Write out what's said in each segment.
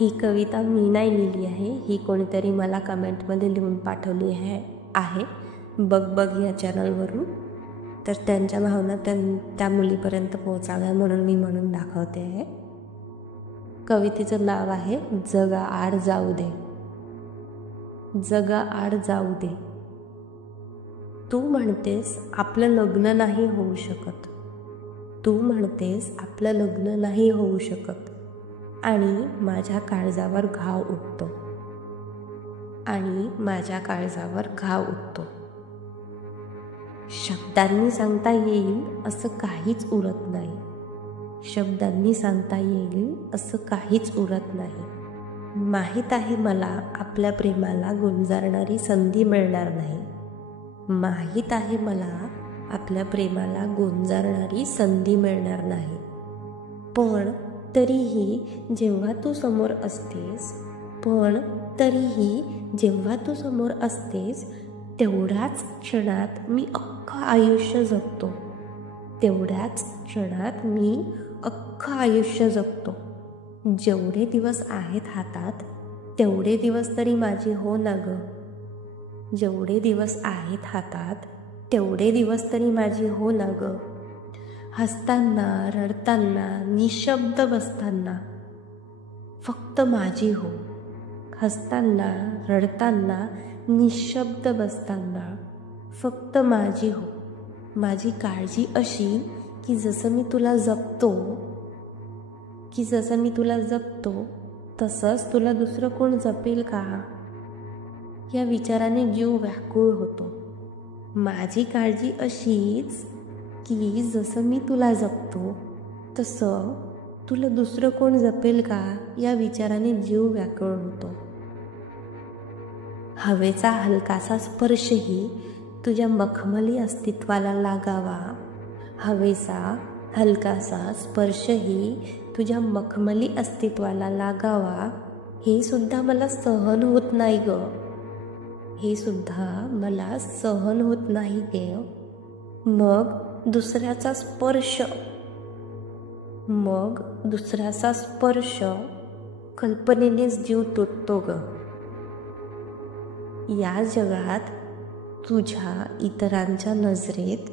ही कविता मी नाही लिहिली आहे, ही कोणीतरी मला कमेंटमध्ये लिहून पाठवली आहे बग बग या चॅनलवरून. तर त्यांच्या भावना त्या मुलीपर्यंत पोहोचाव्या म्हणून मी म्हणून दाखवते आहे. कवितेचं नाव आहे जगा आड जाऊ दे. जगा आड जाऊ दे. तू म्हणतेस आपलं लग्न नाही होऊ शकत. तू म्हणतेस आपलं लग्न नाही होऊ शकत. आणि माझ्या काळजावर घाव उठतो. आणि माझ्या काळजावर घाव उठतो. शब्दांनी सांगता येईल असं काहीच उरत नाही. शब्दांनी सांगता येईल असं काहीच उरत नाही. माहीत आहे मला आपल्या प्रेमाला गुंजारणारी संधी मिळणार नाही. माहीत आहे मला आपल्या प्रेमाला गुंजारणारी संधी मिळणार नाही. पण तरीही जेव्हा तू समोर असतेस तेवढ्याच क्षणात मी अख्खं आयुष्य जगतो. तेवढ्याच क्षणात मी अख्खं आयुष्य जगतो. जेवढे दिवस आहेत हातात तेवढे दिवस तरी माझी हो ना ग. जेवढे दिवस आहेत हातात तेवढे दिवस तरी माझी हो ना ग. हसताना रडताना निशब्द बसताना फक्त माझी हो. हसताना रडताना निशब्द बसताना फक्त माझी हो. माझी काळजी अशी की जसं मी तुला जपतो तसंच तुला दुसरं कोण जपेल का, या विचाराने जीव व्याकुळ होतो. माझी काळजी अशीच की जसं मी तुला जपतो तसं तुला दुसरं कोण जपेल का, या विचाराने जीव व्याकुळ होतो. हवेचा हलकासा स्पर्शही तुझ्या मखमली अस्तित्वाला लागावा. हवेचा हलकासा स्पर्शही तुझ्या मखमली अस्तित्वाला लागावा. हे सुद्धा मला सहन होत नाही ग. हे सुद्धा मला सहन होत नाही गे. मग दुसऱ्याचा स्पर्श कल्पनेनेच जीव तुटतो ग. या जगात तुझ्या इतरांच्या नजरेत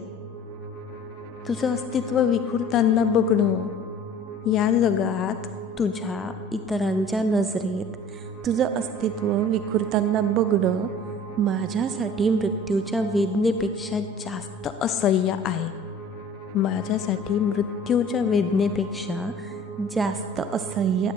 तुझं अस्तित्व विखुरताना बघणं. या जगात तुझ्या इतरांच्या नजरेत तुझं अस्तित्व विखुरताना बघणं माझ्यासाठी मृत्यूच्या वेदनेपेक्षा जास्त असह्य आहे. माझ्यासाठी मृत्यूच्या वेदनेपेक्षा जास्त असह्य